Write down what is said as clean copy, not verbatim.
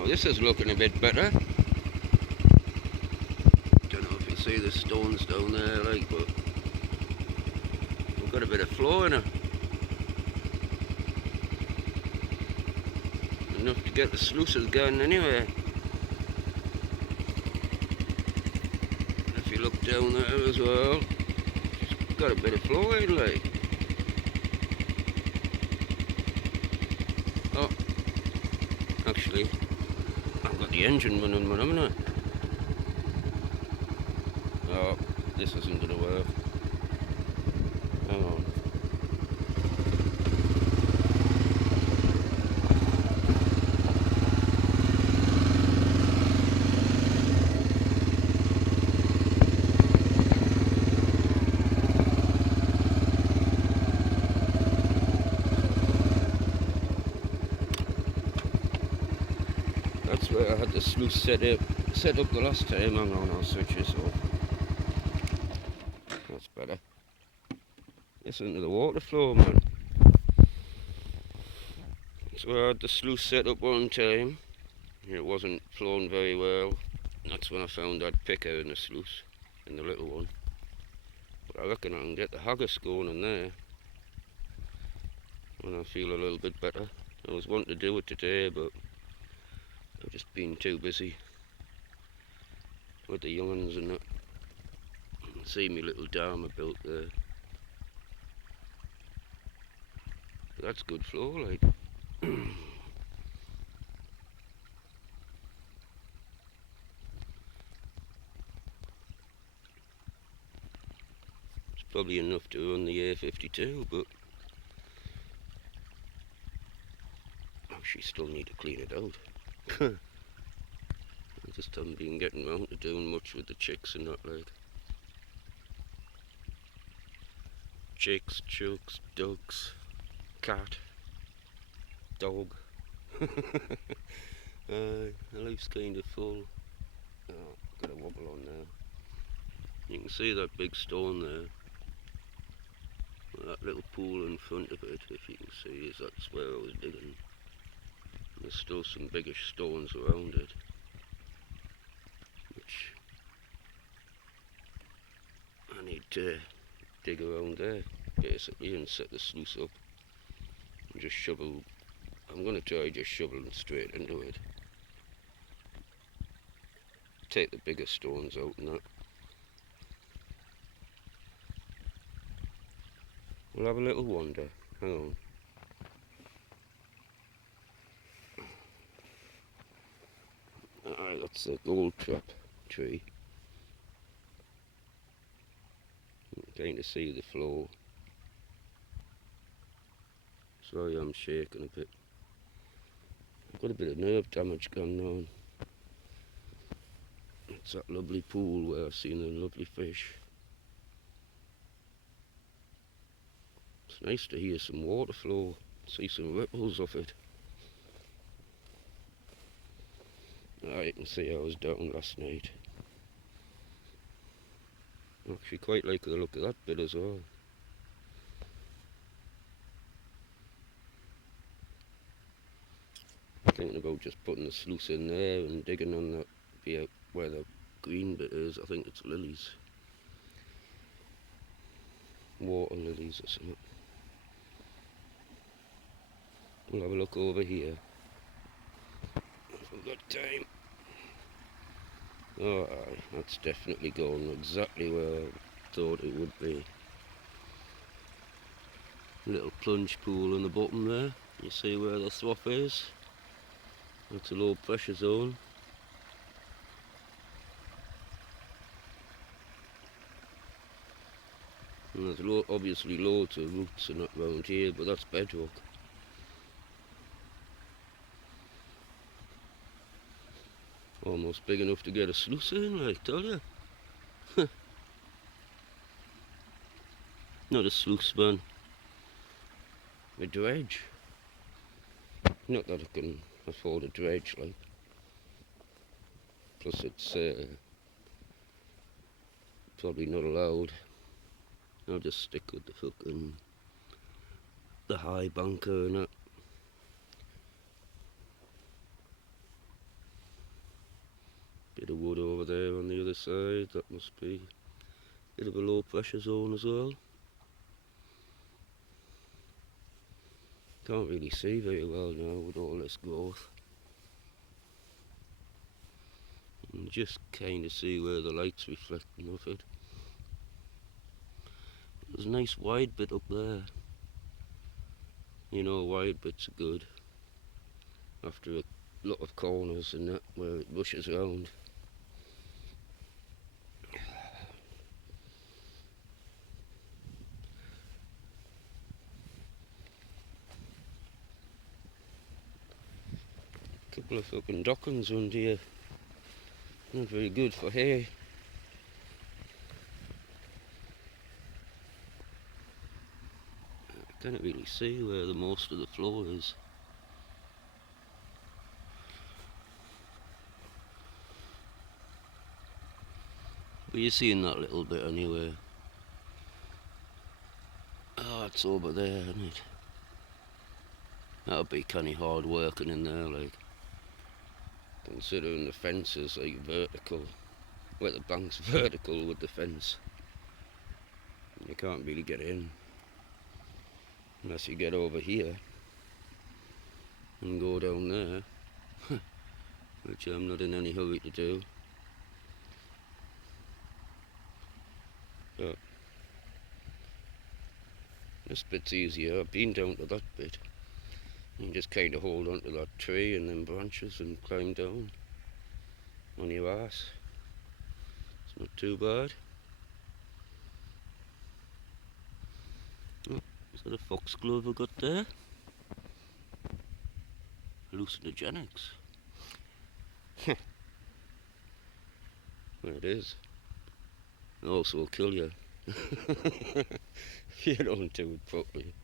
Now this is looking a bit better. Don't know if you see the stones down there, like, but we've got a bit of flow in it. Enough to get the sluices going anyway. If you look down there as well, it's got a bit of flow in, like. Oh, actually, I've got the engine running, haven't I? Oh, this isn't going to work. Hang on. That's where I had the sluice set up the last time. Hang on, I'll switch this off. That's better. Listen to the water flow, man. So I had the sluice set up one time. It wasn't flowing very well. That's when I found I'd picker in the sluice, in the little one. But I reckon I can get the haggis going in there when I feel a little bit better. I was wanting to do it today, but I've just been too busy with the young'uns and that. See me little dam I built there. That's good flow, like. It's probably enough to run the A52, but actually still need to clean it out. I just haven't been getting round to doing much with the chicks and that, like. Chicks, chooks, ducks, cat, dog. The life's kind of full. Oh, got a wobble on there. You can see that big stone there. That little pool in front of it, if you can see, that's where I was digging. There's still some biggish stones around it, which I need to dig around there, basically, and set the sluice up. And just shovel. I'm going to try just shoveling straight into it. Take the bigger stones out and that. We'll have a little wander. Hang on. Alright, that's the gold trap tree. You can kind of see the flow. Sorry, I'm shaking a bit. I've got a bit of nerve damage going on. It's that lovely pool where I've seen the lovely fish. It's nice to hear some water flow, see some ripples of it. You can see I was down last night. I actually quite like the look of that bit as well. Thinking about just putting the sluice in there and digging on that bit where the green bit is. I think it's lilies. Water lilies or something. We'll have a look over here if we've got time. Oh, that's definitely going exactly where I thought it would be. Little plunge pool in the bottom there. You see where the swath is? That's a low pressure zone. And there's obviously loads of roots and that round here, but that's bedrock. Almost big enough to get a sluice in, I tell you. Not a sluice, man. A dredge. Not that I can afford a dredge, like. Plus it's probably not allowed. I'll just stick with the fucking the high bunker and that. there on the other side. That must be a bit of a low pressure zone as well. Can't really see very well now with all this growth. You can just kind of see where the light's reflecting off it. There's a nice wide bit up there. You know, wide bits are good after a lot of corners and that where it rushes around. Couple of fucking dockings under here. Not very good for hay. I can't really see where the most of the floor is. But you're seeing that little bit anyway. Oh, it's over there, isn't it? That'll be kinda hard working in there, like. Considering the fence is like vertical. Well, the bank's vertical with the fence. You can't really get in unless you get over here and go down there, which I'm not in any hurry to do. But this bit's easier. I've been down to that bit. You can just kind of hold onto that tree and then branches and climb down on your ass. It's not too bad. Oh, is that a foxglove I got there? Hallucinogenics. There it is. It also will kill you if you don't do it properly.